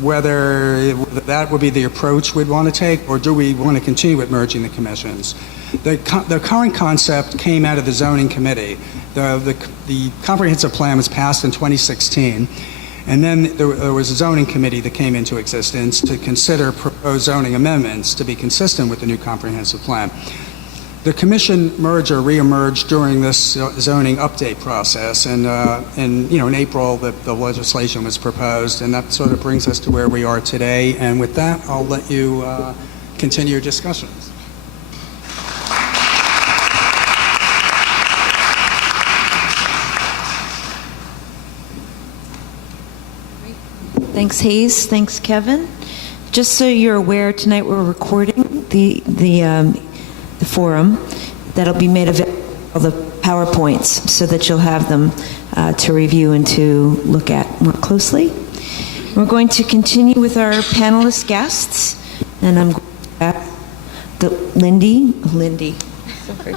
whether that would be the approach we'd want to take, or do we want to continue with merging the commissions? The current concept came out of the zoning committee. The comprehensive plan was passed in 2016, and then there was a zoning committee that came into existence to consider proposed zoning amendments to be consistent with the new comprehensive plan. The commission merger reemerged during this zoning update process, and in April the legislation was proposed, and that sort of brings us to where we are today. And with that, I'll let you continue your discussions. Thanks, Hayes. Thanks, Kevin. Just so you're aware, tonight we're recording the forum. That'll be made available, the PowerPoints, so that you'll have them to review and to look at more closely. We're going to continue with our panelist guests, and I'm going to ask Lindy. Sorry.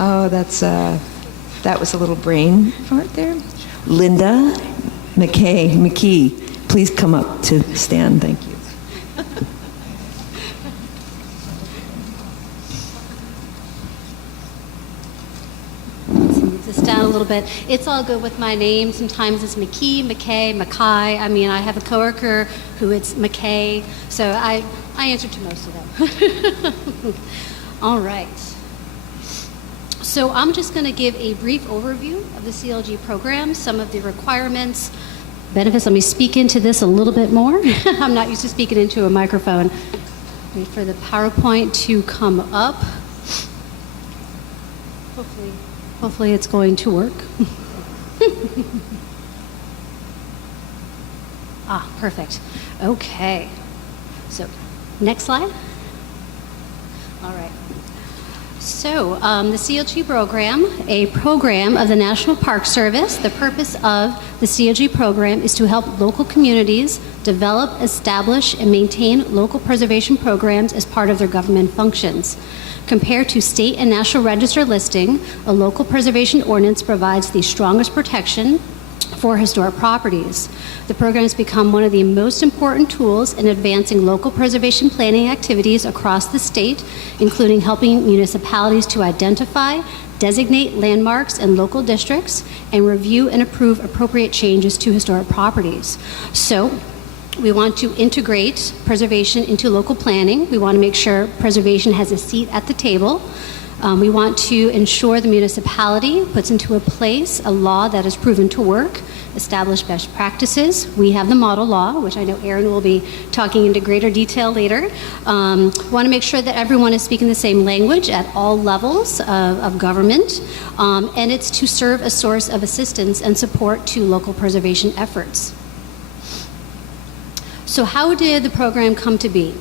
Oh, that was a little brain fart there. Linda McKee, please come up to stand. Thank you. This down a little bit. It's all good with my name. Sometimes it's McKee, McKay, Mackay. I mean, I have a coworker who it's McKay, so I answer to most of them. All right. So I'm just going to give a brief overview of the CLG program, some of the requirements, benefits. Let me speak into this a little bit more. I'm not used to speaking into a microphone. Wait for the PowerPoint to come up. Hopefully it's going to work. Perfect. Okay. So, next slide. All right. So, the CLG program, a program of the National Park Service. The purpose of the CLG program is to help local communities develop, establish, and maintain local preservation programs as part of their government functions. Compared to state and national register listing, a local preservation ordinance provides the strongest protection for historic properties. The program has become one of the most important tools in advancing local preservation planning activities across the state, including helping municipalities to identify, designate landmarks and local districts, and review and approve appropriate changes to historic properties. So, we want to integrate preservation into local planning. We want to make sure preservation has a seat at the table. We want to ensure the municipality puts into place a law that is proven to work, establish best practices. We have the model law, which I know Aaron will be talking into greater detail later. Want to make sure that everyone is speaking the same language at all levels of government, and it's to serve a source of assistance and support to local preservation efforts. So how did the program come to be?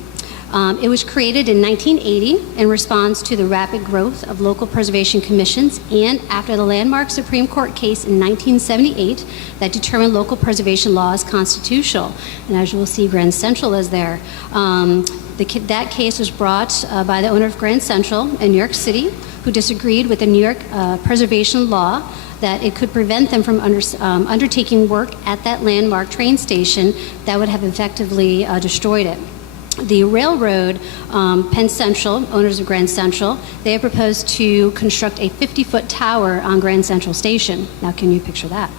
It was created in 1980 in response to the rapid growth of local preservation commissions and after the landmark Supreme Court case in 1978 that determined local preservation law as constitutional. And as you will see, Grand Central is there. That case was brought by the owner of Grand Central in New York City, who disagreed with the New York preservation law that it could prevent them from undertaking work at that landmark train station that would have effectively destroyed it. The railroad, Penn Central, owners of Grand Central, they have proposed to construct a 50-foot tower on Grand Central Station. Now, can you picture that?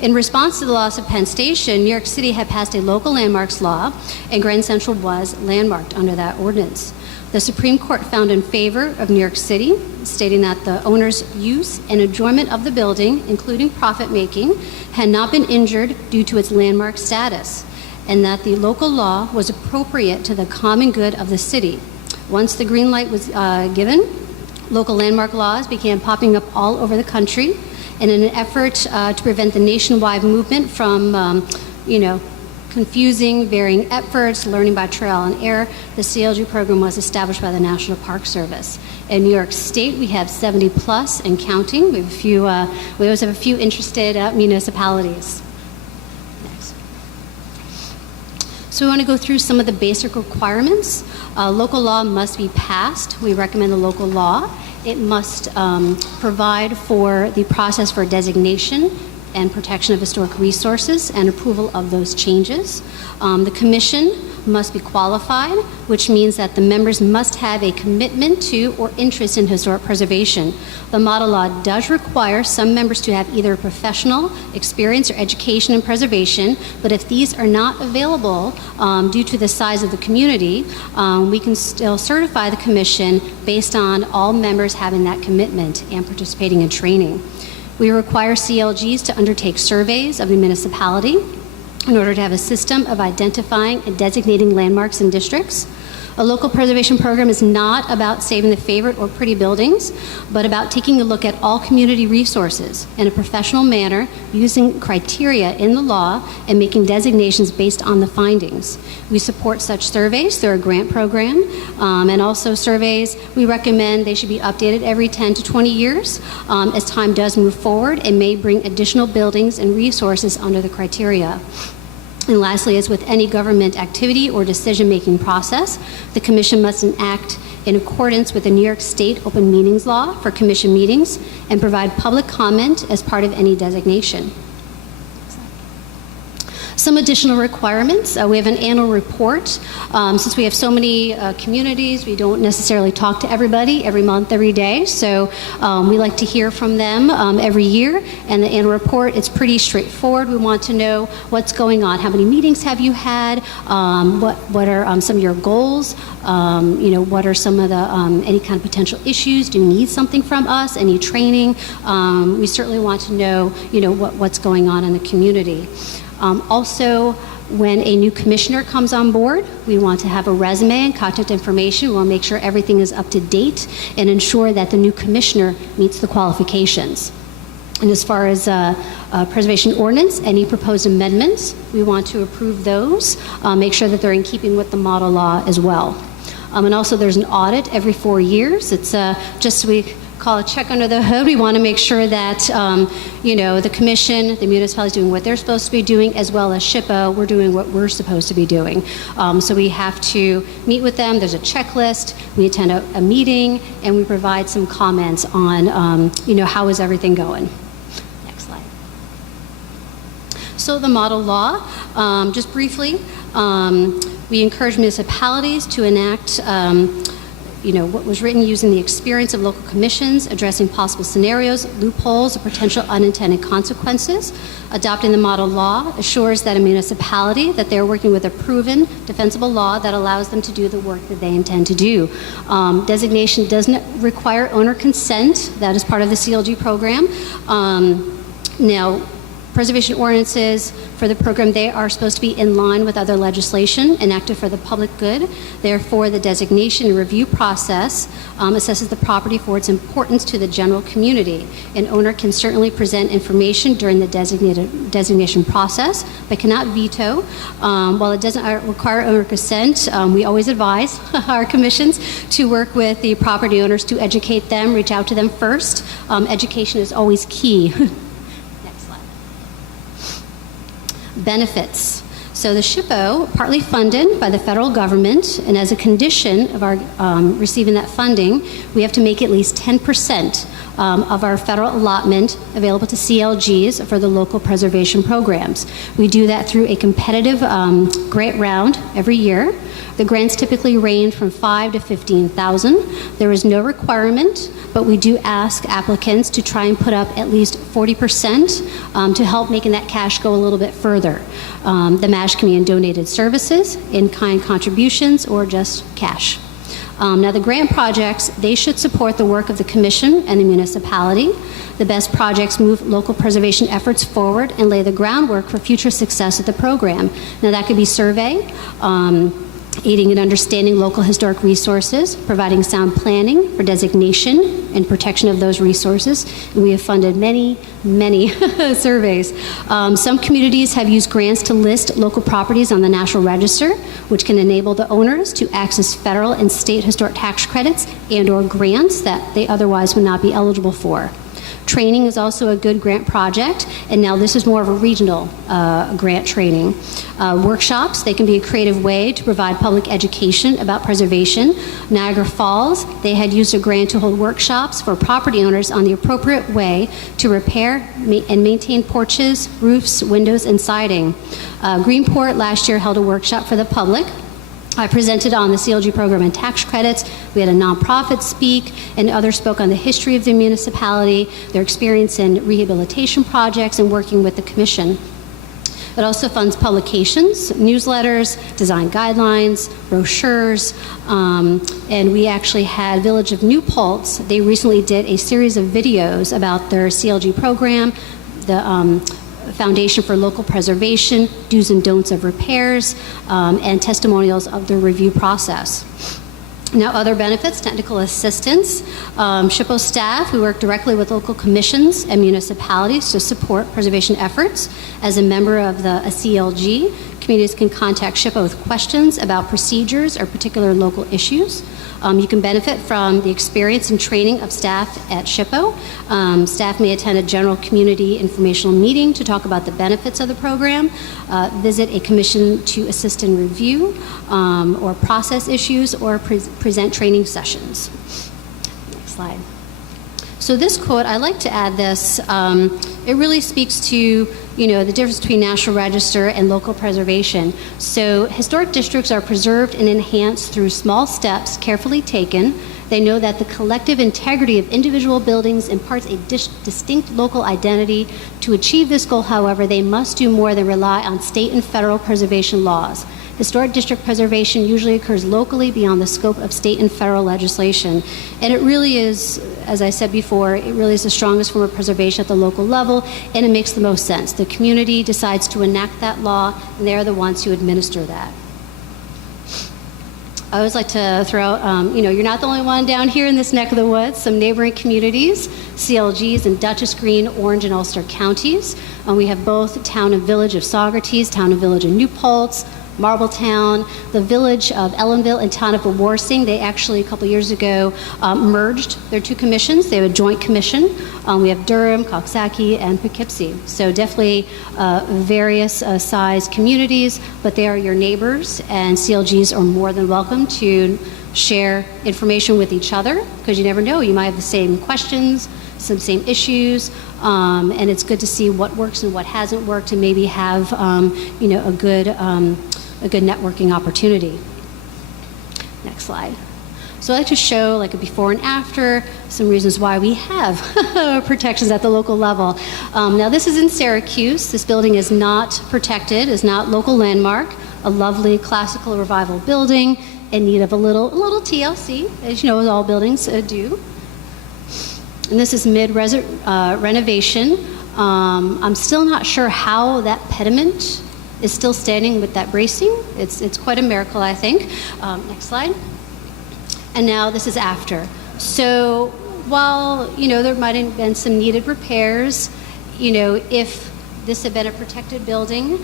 In response to the loss of Penn Station, New York City had passed a local landmarks law, and Grand Central was landmarked under that ordinance. The Supreme Court found in favor of New York City, stating that the owner's use and enjoyment of the building, including profit-making, had not been injured due to its landmark status, and that the local law was appropriate to the common good of the city. Once the green light was given, local landmark laws began popping up all over the country, and in an effort to prevent the nationwide movement from, confusing, varying efforts, learning by trial and error, the CLG program was established by the National Park Service. In New York State, we have 70 plus and counting. We have a few. We always have a few interested municipalities. So we want to go through some of the basic requirements. Local law must be passed. We recommend the local law. It must provide for the process for designation and protection of historic resources and approval of those changes. The commission must be qualified, which means that the members must have a commitment to or interest in historic preservation. The model law does require some members to have either professional experience or education in preservation, but if these are not available due to the size of the community, we can still certify the commission based on all members having that commitment and participating in training. We require CLGs to undertake surveys of the municipality in order to have a system of identifying and designating landmarks and districts. A local preservation program is not about saving the favorite or pretty buildings, but about taking a look at all community resources in a professional manner, using criteria in the law and making designations based on the findings. We support such surveys through our grant program, and also surveys, we recommend they should be updated every 10 to 20 years as time does move forward and may bring additional buildings and resources under the criteria. And lastly, as with any government activity or decision-making process, the commission must act in accordance with the New York State Open Meetings Law for commission meetings and provide public comment as part of any designation. Some additional requirements. We have an annual report. Since we have so many communities, we don't necessarily talk to everybody every month, every day. So we like to hear from them every year. And the annual report, it's pretty straightforward. We want to know what's going on. How many meetings have you had? What are some of your goals? What are some of the any kind of potential issues? Do you need something from us? Any training? We certainly want to know, what's going on in the community. Also, when a new commissioner comes on board, we want to have a resume and contact information. We want to make sure everything is up to date and ensure that the new commissioner meets the qualifications. And as far as preservation ordinance, any proposed amendments, we want to approve those, make sure that they're in keeping with the model law as well. And also there's an audit every 4 years. It's just we call a check under the hood. We want to make sure that, the commission, the municipality is doing what they're supposed to be doing, as well as SHPO, we're doing what we're supposed to be doing. So we have to meet with them. There's a checklist. We attend a meeting, and we provide some comments on, how is everything going. Next slide. So the model law, just briefly, we encourage municipalities to enact what was written using the experience of local commissions, addressing possible scenarios, loopholes, or potential unintended consequences. Adopting the model law assures that a municipality that they're working with a proven, defensible law that allows them to do the work that they intend to do. Designation doesn't require owner consent. That is part of the CLG program. Now, preservation ordinances for the program, they are supposed to be in line with other legislation enacted for the public good. Therefore, the designation and review process assesses the property for its importance to the general community. An owner can certainly present information during the designation process, but cannot veto. While it doesn't require owner consent, we always advise our commissions to work with the property owners to educate them, reach out to them first. Education is always key. Benefits. So the SHPO, partly funded by the federal government, and as a condition of our receiving that funding, we have to make at least 10% of our federal allotment available to CLGs for the local preservation programs. We do that through a competitive grant round every year. The grants typically range from $5,000 to $15,000. There is no requirement, but we do ask applicants to try and put up at least 40% to help making that cash go a little bit further. The match can be in donated services, in-kind contributions, or just cash. Now the grant projects, they should support the work of the commission and the municipality. The best projects move local preservation efforts forward and lay the groundwork for future success of the program. Now that could be survey, aiding in understanding local historic resources, providing sound planning for designation and protection of those resources. And we have funded many surveys. Some communities have used grants to list local properties on the National Register, which can enable the owners to access federal and state historic tax credits and/or grants that they otherwise would not be eligible for. Training is also a good grant project, and now this is more of a regional grant training. Workshops, they can be a creative way to provide public education about preservation. Niagara Falls, they had used a grant to hold workshops for property owners on the appropriate way to repair and maintain porches, roofs, windows, and siding. Greenport last year held a workshop for the public. I presented on the CLG program and tax credits. We had a nonprofit speak, and others spoke on the history of the municipality, their experience in rehabilitation projects, and working with the commission. It also funds publications, newsletters, design guidelines, brochures, and we actually had Village of New Paltz. They recently did a series of videos about their CLG program, the Foundation for Local Preservation, do's and don'ts of repairs, and testimonials of the review process. Now, other benefits, technical assistance. SHPO staff, we work directly with local commissions and municipalities to support preservation efforts. As a member of a CLG, communities can contact SHPO with questions about procedures or particular local issues. You can benefit from the experience and training of staff at SHPO. Staff may attend a general community informational meeting to talk about the benefits of the program, visit a commission to assist in review or process issues, or present training sessions. Next slide. So this quote, I like to add this. It really speaks to, the difference between National Register and local preservation. So historic districts are preserved and enhanced through small steps carefully taken. They know that the collective integrity of individual buildings imparts a distinct local identity. To achieve this goal, however, they must do more than rely on state and federal preservation laws. Historic district preservation usually occurs locally beyond the scope of state and federal legislation. And it really is, as I said before, it really is the strongest form of preservation at the local level, and it makes the most sense. The community decides to enact that law, and they're the ones who administer that. I always like to throw out, you're not the only one down here in this neck of the woods. Some neighboring communities, CLGs in Dutchess Green, Orange, and Ulster counties. We have both Town and Village of Saugerties, Town and Village of New Paltz, Marbletown, the Village of Ellenville, and Town of Warsing. They actually, a couple years ago, merged their two commissions. They have a joint commission. We have Durham, Coxsackie, and Poughkeepsie. So definitely various size communities, but they are your neighbors, and CLGs are more than welcome to share information with each other, because you never know, you might have the same questions, some same issues, and it's good to see what works and what hasn't worked, and maybe have a good networking opportunity. Next slide. So I like to show like a before and after, some reasons why we have protections at the local level. Now this is in Syracuse. This building is not protected, is not local landmark, a lovely classical revival building in need of a little TLC, as you know, as all buildings do. And this is mid-renovation. I'm still not sure how that pediment is still standing with that bracing. It's quite a miracle, I think. Next slide. And now this is after. So while, there might have been some needed repairs, if this had been a protected building,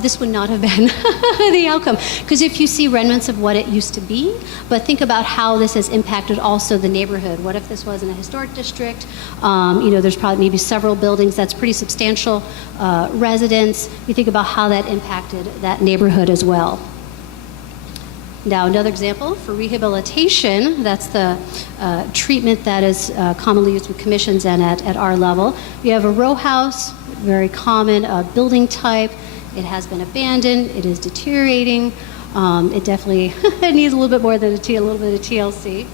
this would not have been the outcome. Because if you see remnants of what it used to be, but think about how this has impacted also the neighborhood. What if this was in a historic district? There's probably maybe several buildings that's pretty substantial residents. You think about how that impacted that neighborhood as well. Now, another example for rehabilitation, that's the treatment that is commonly used with commissions and at our level. You have a row house, very common building type. It has been abandoned. It is deteriorating. It definitely needs a little bit more than a little bit of TLC.